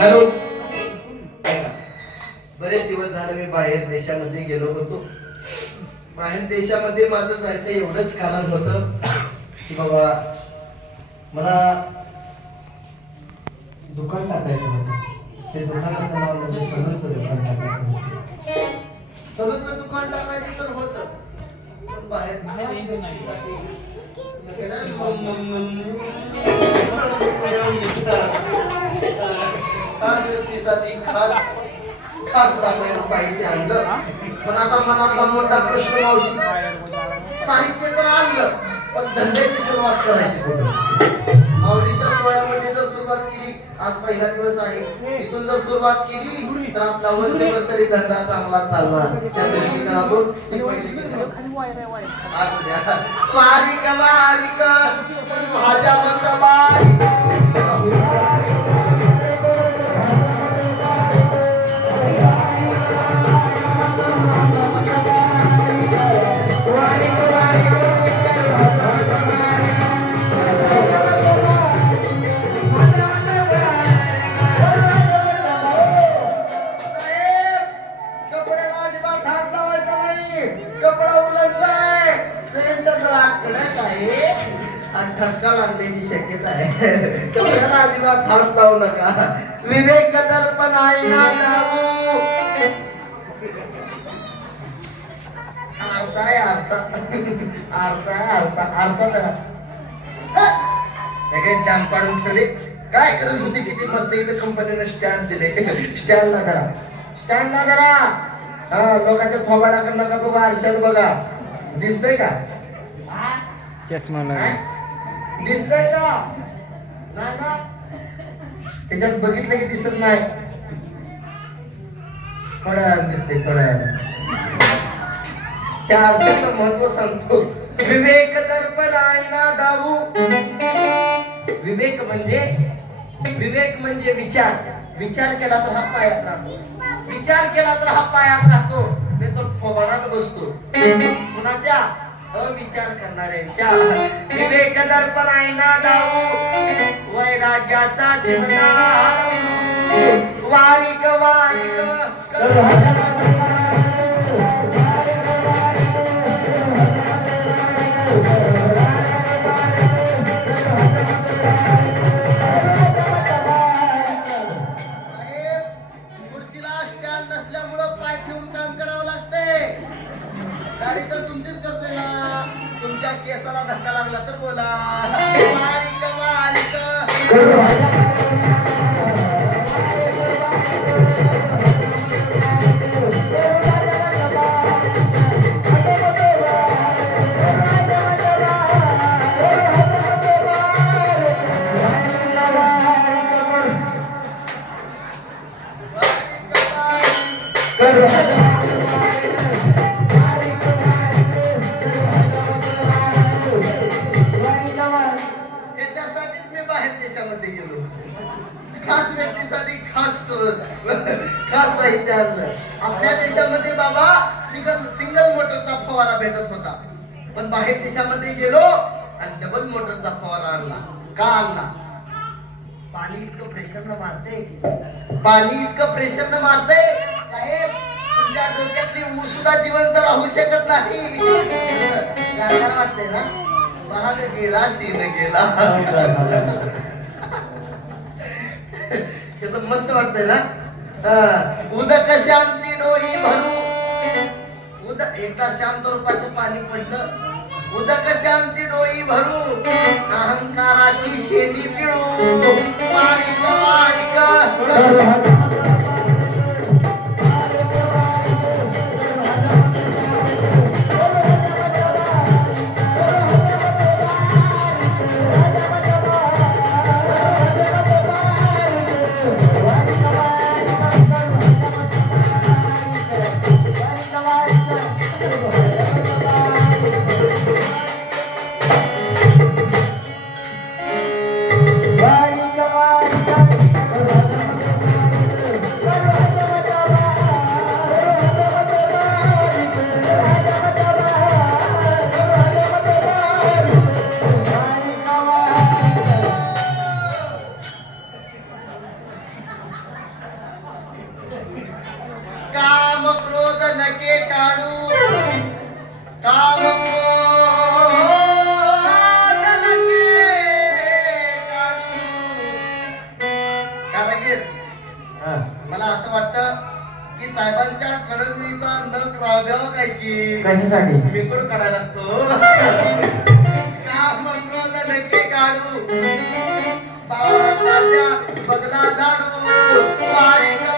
Hello. बरेच दिवस झाले मी बाहेर देशामध्ये गेलो होतो. बाहेर देशामध्ये माझं जायचं एवढंच कारण होतं की बाबा मला दुकान टाकायचं होतं. ते दुकानाचं नाव म्हणजे सलूनचं दुकान टाकायचं होतं. सलूनचं दुकान टाकायचं तर होतं. पण बाहेर खास खास खास सामायिक साहित्य आणलं पण आता मनातला मोठा प्रश्न मावशी साहित्य तर आणलं पण धंद्याची सुरुवात करायची. आवडीच्या माऊलीच्या सोहळ्यामध्ये जर सुरुवात केली आज पहिला दिवस आहे. तिथून जर सुरुवात केली तर आपला वर्षभर तरी धंदा चांगला चालणार. त्या दृष्टीने आपण पहिली केली. भाज्या म्हणता मालिक कपडा उलायचा आहे. सिलेंडर जरा आहे. आणि ठसका लागण्याची शक्यता आहे. कपड्याला अजिबात हात लावू नका. विवेक दर्पण आहे ना लावू आरसा आहे आरसा. आरसा आहे आरसा. आरसा सगळे ठेवले? काय गरज होती किती मस्त इथे कंपनीने स्टँड दिले? स्टँड ना करा स्टँड ना करा हा लोकांच्या थोबाडाकडे नका बघा आरशात बघा. दिसतंय का? चष्मा काय? दिसतंय का? नाही ना? त्याच्यात बघितलं की दिसत नाही. थोड्या वेळानं दिसतंय थोड्या वेळानं. त्या आरशाचं महत्त्व सांगतो. विवेक दर्पण आईना दाऊ विवेक म्हणजे विवेक म्हणजे विचार. विचार केला तर हा पायात राहतो. विचार केला तर हा पायात राहतो नाही तर थोबाडात बसतो. कुणाच्या? अविचार करणाऱ्यांच्या. विवेक दर्पण आईना जाऊ वैराग्याचा चिमणा वारिक वारिक तुमच्या केसाला धक्का लागला तर बोला. होता पण बाहेर देशामध्ये गेलो आणि डबल मोटरचा फवारा आणला. का आणला? पाणी इतकं प्रेशरनं मारते. पाणी इतकं प्रेशरनं मारते. साहेब तुमच्या डोक्यातली ऊस सुद्धा जिवंत राहू शकत नाही. वाटते ना? महाग गेला शीन गेला. मस्त वाटतंय ना? उद उदक डोळी भरू. उद्या एका शांत रूपाचं पाणी पडलं. उदक शांती डोई भरू? अहंकाराची शेंडी पिळू. काम क्रोध नके काढू. मला असं वाटतं की साहेबांच्या कडणीचा नख राहावं काय की? कशासाठी? मी काढायला लागतो? काम क्रोध नके काढू. बाबाच्या बगला झाडू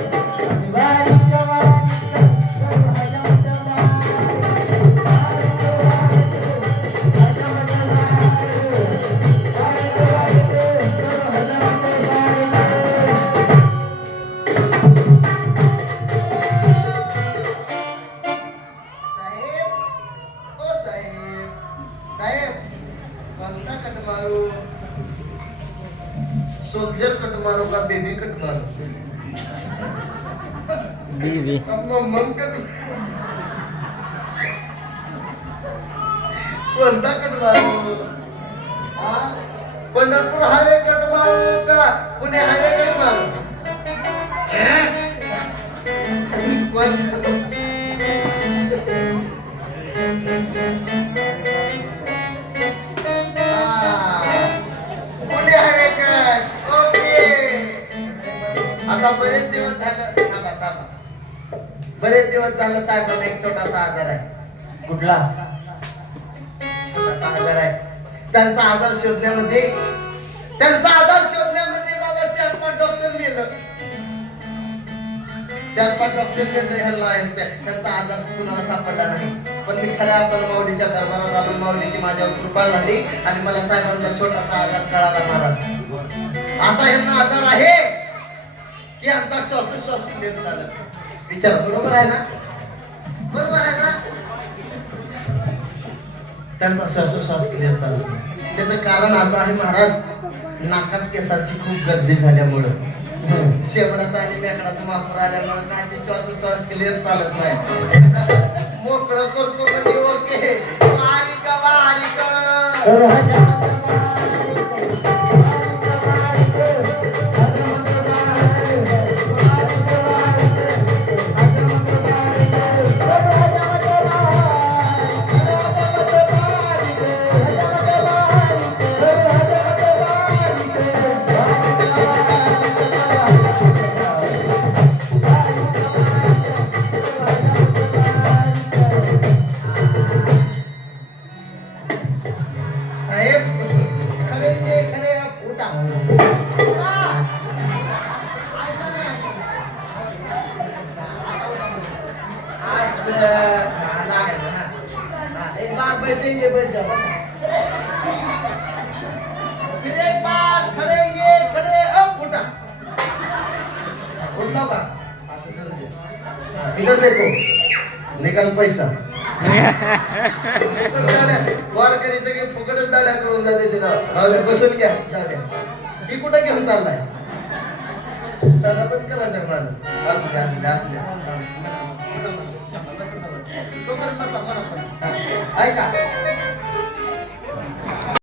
दीदी नहीं कटना बीवी अपना मन कर पंडा कटवा हाँ? पंडरपुर हायवे कटवा का पुणे हायवे कटवा आता बरेच दिवस झालं थांबा थांबा. बरेच दिवस झालं साहेबांना एक छोटासा आजार आहे. कुठला? छोटासा आजार आहे. त्यांचा आजार शोधण्यामध्ये त्यांचा आजार शोधण्यामध्ये बाबा चार पाच डॉक्टर मेलं. चार पाच डॉक्टर ह्याला आहे. त्या- त्यांचा आजार कुणाला सापडला नाही. पण मी खऱ्या अर्थानं माऊलीच्या दरबारात आलो. माऊलीची माझ्यावर कृपा झाली. आणि मला साहेबांचा छोटासा आजार कळाला महाराज. असा ह्यांना आजार आहे. की आमचा श्वासोश्वास क्लिअर झाला. विचार बरोबर आहे ना? बरोबर आहे ना? त्यांचा श्वासोश्वास क्लिअर झाला. त्याचं कारण असं आहे महाराज नाकात केसाची खूप गर्दी झाल्यामुळं. शेवडाचा आणि मेकडाचा माफर आल्यामुळे काय ते श्वासोश्वास क्लिअर चालत नाही. मोकळं करतो म्हणजे ओके. वारिका वारिका एक बैठ जाओ बसा. फिर एक बार खड़े ये खड़े अब उठा उठना था इधर देखो निकल पैसा वारकरी सगळे फुकटच दाड्या करून जाते तिला राहू बसून घ्या दाड्या ती कुठं घेऊन चाललाय त्याला पण करायचं माझं असू द्या असू द्या असू द्या はい。か